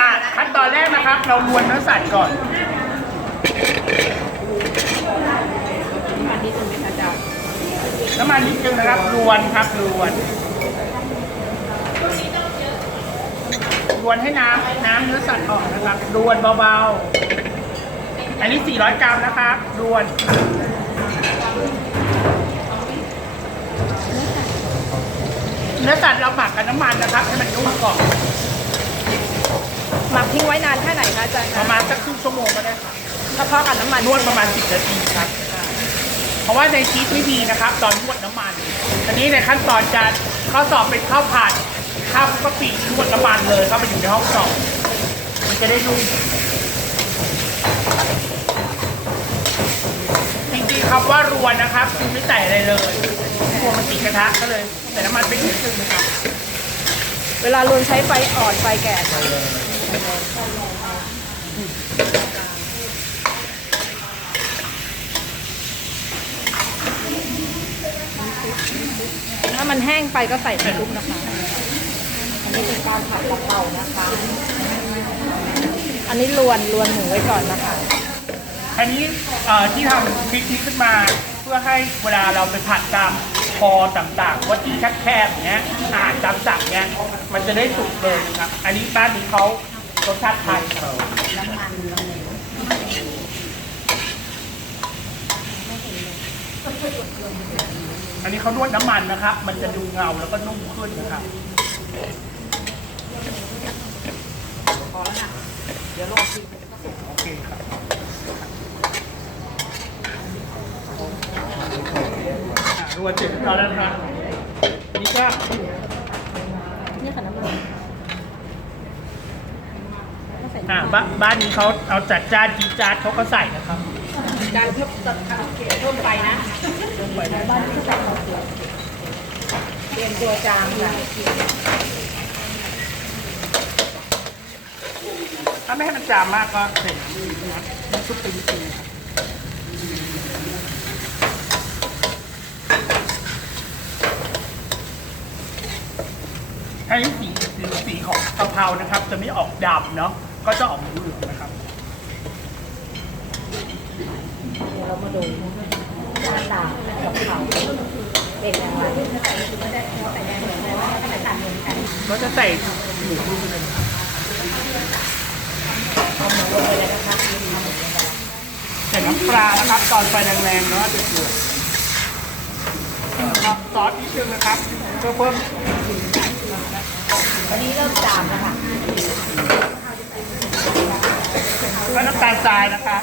อะ ขั้นตอนแรกนะครับ เราวนเนื้อสัตว์ก่อน น้ำมันนิดนึงนะครับรวนครับรวนรวนให้น้ำน้ำเนื้อสัตว์ออกนะครับรวนเบาๆ อันนี้ 400 กรัมนะครับรวนเนื้อสัตว์เราหมักกับน้ำมันนะครับ ให้มันนุ่มก่อน ทิ้งไว้นานแค่ไหนคะอาจารย์ปคะระมาณสักครึ่งชั่วโมงก็ได้ครับเฉพาะกับน้ำมันนวดประมาณ 10 นาทีครับ เพราะว่าในชีสไม่มีนะครับ ตอนนวดน้ำมันอันนี้ในขั้นตอนการข้าวสอบเป็นข้าวผัดข้าวกะปินวดน้ำมันเลยเข้าไปอยู่ในห้องสอบมันจะได้นุ่มจริงๆครับว่ารวนนะครับคือไม่ใส่อะไรเลยกลัวมันติดกระทะก็เลยใส่น้ำมันไปนิดนึงนะครับ เวลาลวนใช้ไฟอ่อนไฟแก่ ถ้ามันแห้งไปก็ใส่น้ำซุปนะคะ อันนี้เป็นการผัดกะเพรานะคะ อันนี้ลวนลวนหมูไว้ก่อนนะคะ อันนี้เอ่อที่ทำคลิปนี้ขึ้นมาเพื่อให้เวลาเราไปผัดตามคอต่างๆว่าที่แคบๆอย่างเงี้ยอาหารตามสั่งเงี้ยมันจะได้สุกเลยนะครับ อันนี้บ้านนี้เขา รสชาติไทยครับอันนี้เขานวดน้ำมันนะครับ มันจะดูเงาแล้วก็นุ่มขึ้นนะครับพอแล้วนะเดี๋ยวรอกินโอเคครับอะรวนเสร็จแล้วนะครับนี่ก็นี่ค่ะน้ำมันก็ใส่ อ่าบ้านบ้านนี้เขาเอาจัดจ้านจีดจาดเขาก็ใส่นะครับการเพิ่มตัดข้าวเกลี่ยเพิ่มไปนะบ้านที่ใส่ข้าวเกลี่ยเตรียมตัวจางค่ะถ้าไม่ให้มันจามมากก็ใส่น้ำน้ำซุปไปนิดนึงครับให้สีสีสีของกะเพรานะครับ จะไม่ออกดำเนาะ ก็จะออกเหลืองๆนะครับ เดี๋ยวเรามาดูหน้าตากับเขาเป็นยังไงก็จะใส่หมูลูกเลยเอาหมูลงไปเลยนะคะใส่น้ำปลานะครับตอนไฟแรงๆเนาะจะเดือดครับซอสนิดนึงนะครับเพื่อเพิ่มวันนี้เริ่มจามแล้วค่ะำตาลทรายนะคะ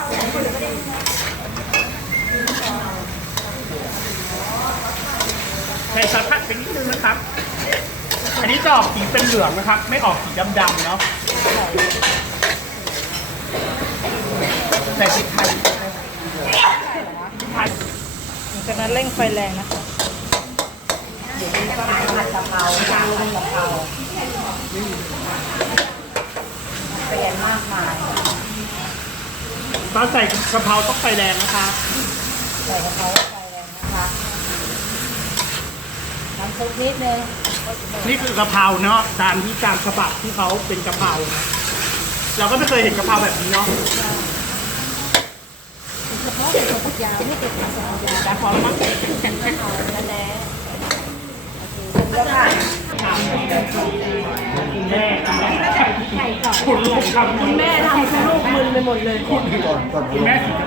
ใส่ซอสผัดไปนิดนึงนะครับ อันนี้จะออกสีเป็นเหลืองนะครับ ไม่ออกสีดำๆเนาะใส่พริกไทยไทยจากนั้นเร่งไฟแรงนะคะเดี๋ยวนี้ก็หายผัดกะเพราจางลงกะเพราเปลี่ยนมากมาย ตอนใส่กะเพราต้องไฟแรงนะคะ ใส่กะเพราไฟแรงนะคะน้ำซุปนิดนึงนี่คือกะเพราเนาะตามที่ตามฉบับที่เขาเป็นกะเพรานะเราก็ไม่เคยเห็นกะเพราแบบนี้เนาะเฉพาะเป็นคนยาวไม่ติดมาสองยาวแต่พอแล้วมั้งนั่นแหละโอเคเสร็จแล้วค่ะ คุณแม่คุณแม่ ไข่ก่อน คุณลูกครับคุณแม่ทำให้ลูกมึนไปหมดเลย คุณแม่สีชมพู